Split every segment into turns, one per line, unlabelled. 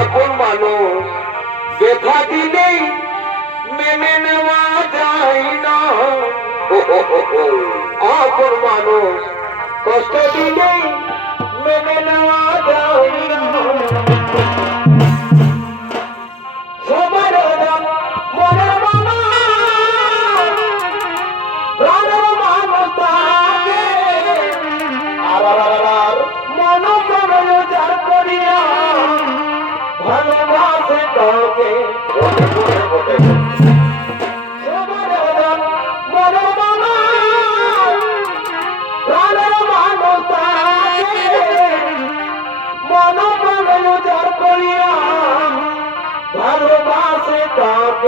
এখন মানুষ দেখা দিলেই মেনে নেওয়া যায় না। আপন মানুষ কষ্ট দিলেই মেনে নেওয়া যায় সবার মনে মামা প্রাণের মানুষ তাহাকে ভালোবাসে কাউকে।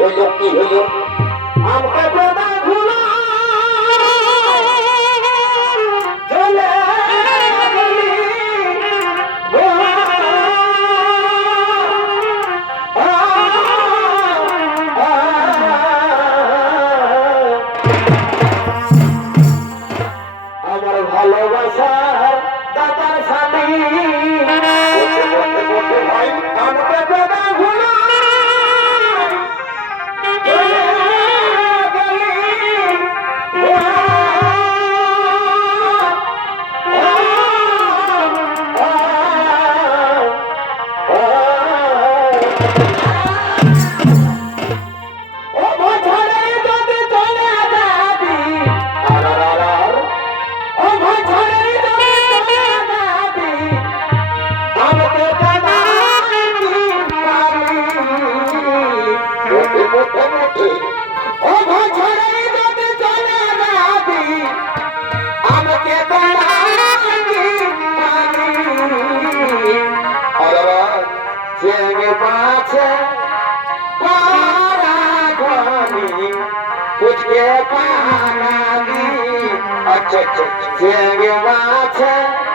হুজুর কি
হুজুর আমরা Yeah, you want to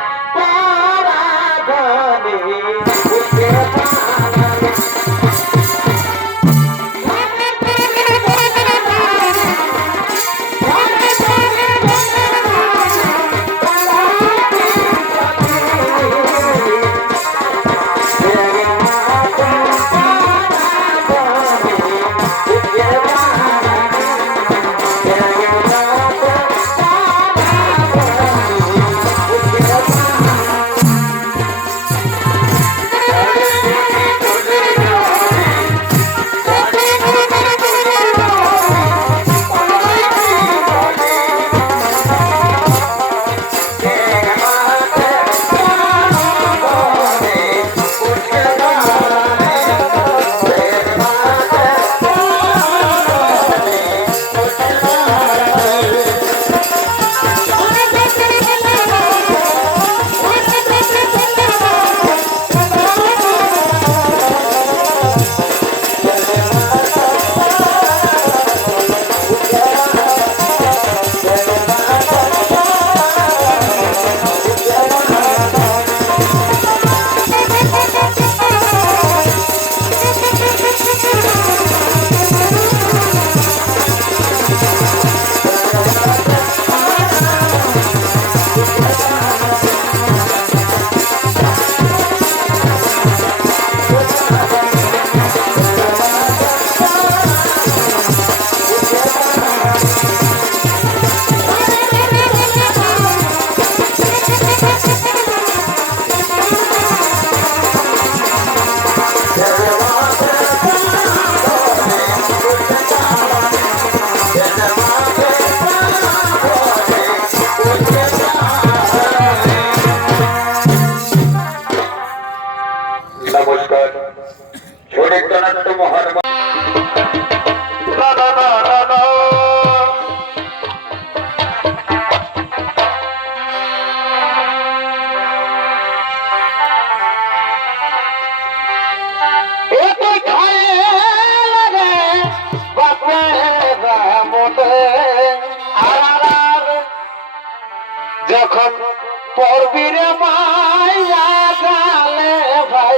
পড়বি রে মাইয়া গালে ভাই।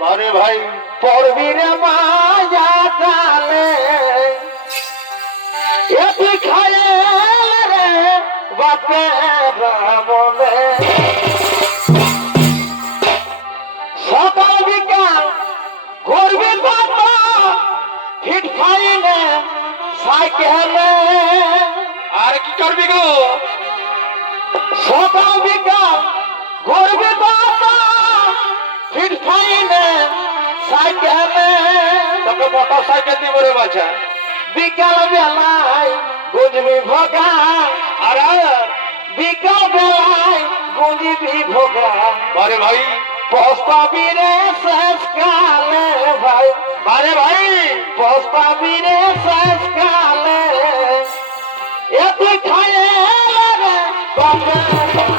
বারে ভাই, পড়বি রে মাইয়া গালে। এ তুই খায়ে রে বাপে সকাল বিকাল ঘুরবি বাবা, ফিট ফাইনে সাইকেলে। আর কি করবি গো? সকাল বিকাল ঘুরবি বাবা ফিট ফাইনে সাইকেলে তোকে মোটর সাইকেল দিব রে বাচ্চা বিকাল বেলায় গুজবি ভোগা, আর বিকাল বেলায় গুজবি ভোগা। আরে ভাই পস্তাবি রে শেষ কালে ভাই। আরে ভাই পস্তাবি রে শেষ কালে। এত খায়ে লাগে বাপে